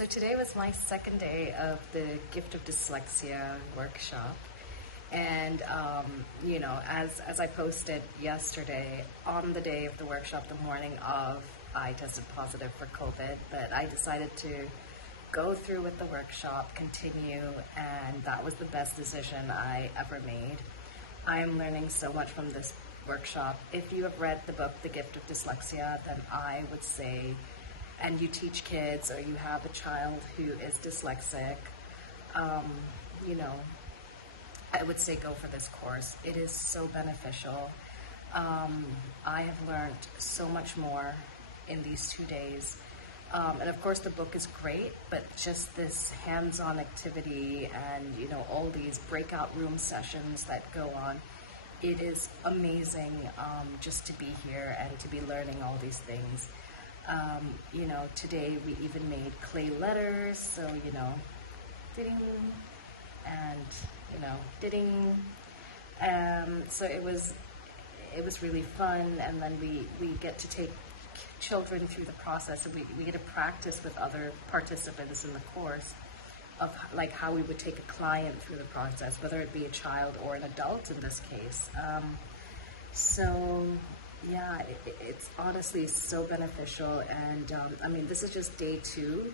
So today was my second day of the Gift of Dyslexia workshop. And, as I posted yesterday, on the day of the workshop, the morning of, I tested positive for COVID, but I decided to go through with the workshop, continue, and that was the best decision I ever made. I am learning so much from this workshop. If you have read the book, The Gift of Dyslexia, then I would say, and you teach kids or you have a child who is dyslexic, I would say go for this course. It is so beneficial. I have learned so much more in these 2 days. And of course the book is great, but just this hands-on activity and, all these breakout room sessions that go on, it is amazing just to be here and to be learning all these things. Today we even made clay letters, so, ding, and, ding. So it was really fun, and then we get to take children through the process, and we get to practice with other participants in the course of like how we would take a client through the process, whether it be a child or an adult in this case. It's honestly so beneficial, and this is just day 2